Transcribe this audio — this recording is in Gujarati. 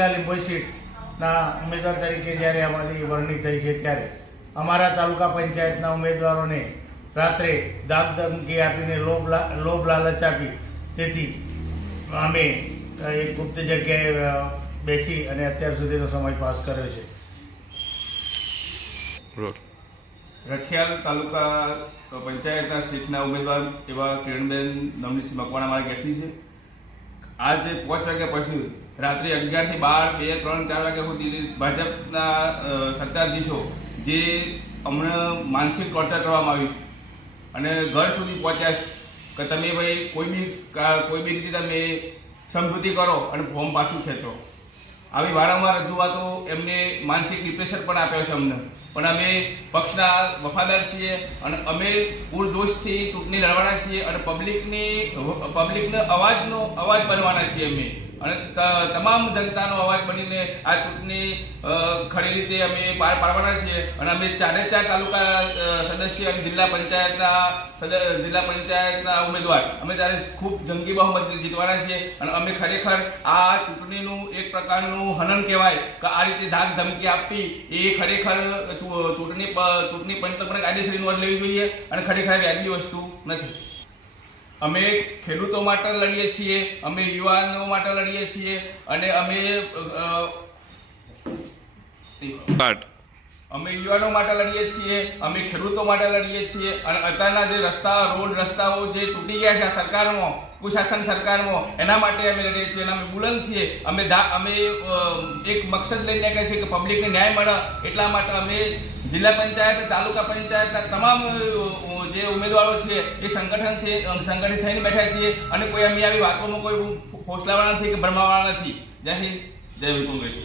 જિલ્લા લીંબોઈ સીટના ઉમેદવાર તરીકે જ્યારે અમારી વરણી થઈ છે ત્યારે અમારા તાલુકા પંચાયતના ઉમેદવારોને રાત્રે ધાકધમકી આપીને લોભ લાલચ આપી તેથી અમે એક ગુપ્ત જગ્યાએ બેસી અને અત્યાર સુધીનો સમય પાસ કર્યો છે. રખિયાલ તાલુકા પંચાયતના સીટના ઉમેદવાર એવા કિરણબેન નવનીતસિંહ મકવાણા મારી બેઠી છે. આજે 5 વાગ્યા પછી રાત્રે 11 થી 12, 2, 3, 4 વાગ્યા સુધી ભાજપના સત્તાધીશો જે હમણાં માનસિક ટોર્ચર કરવામાં આવ્યું અને ઘર સુધી પહોંચ્યા કે તમે ભાઈ કોઈ બી રીતે તમે સમજૂતી કરો અને ફોર્મ પાછું ખેંચો. આવી વારંવાર રજૂઆતો એમને માનસિક ડિપ્રેશન પણ આપ્યો છે અમને. પણ અમે પક્ષના વફાદાર છીએ અને અમે પૂરજોશથી ચૂંટણી લડવાના છીએ અને પબ્લિકને અવાજ બનવાના છીએ અમે અને તમામ જનતાનો અવાજ બનીને આ ચૂંટણી ખરી રીતે અમે પાર પાડવાના છીએ અને અમે 4 તાલુકા સદસ્ય અને જિલ્લા પંચાયતના ઉમેદવાર અમે ત્યારે ખૂબ જંગી બહુમતીથી જીતવાના છીએ અને અમે ખરેખર આ ચૂંટણીનું એક પ્રકારનું હનન કહેવાય કે આ રીતે ધાક ધમકી આપવી એ ખરેખર ચૂંટણી પંચ પણ કાયદેસરની નોંધ લેવી જોઈએ અને ખરેખર વ્યાજબી વસ્તુ નથી. અમે ખેડૂતો માટે લડીએ છીએ, અમે યુવાનો માટે લડીએ છીએ અને અમે યુવાનો માટે લડીએ છીએ, અમે ખેડૂતો માટે લડીએ છીએ અને અત્યારના જે રસ્તાઓ જે તૂટી ગયા છે આ સરકારમાં, કુશાસન સરકારમાં, એના માટે અમે લડીએ છીએ અને અમે બુલંદ છીએ. અમે એક મકસદ લઈને આવ્યા છીએ કે પબ્લિકને ન્યાય મળે. એટલા માટે અમે જિલ્લા પંચાયત, તાલુકા પંચાયતના તમામ જે ઉમેદવારો છે એ સંગઠિત થઈને બેઠા છીએ અને કોઈ અમે આવી વાતોમાં કોઈ ફોસલાવાળા નથી કે ભરમાવાળા નથી. જય હિન્દ, જય કોંગ્રેસ.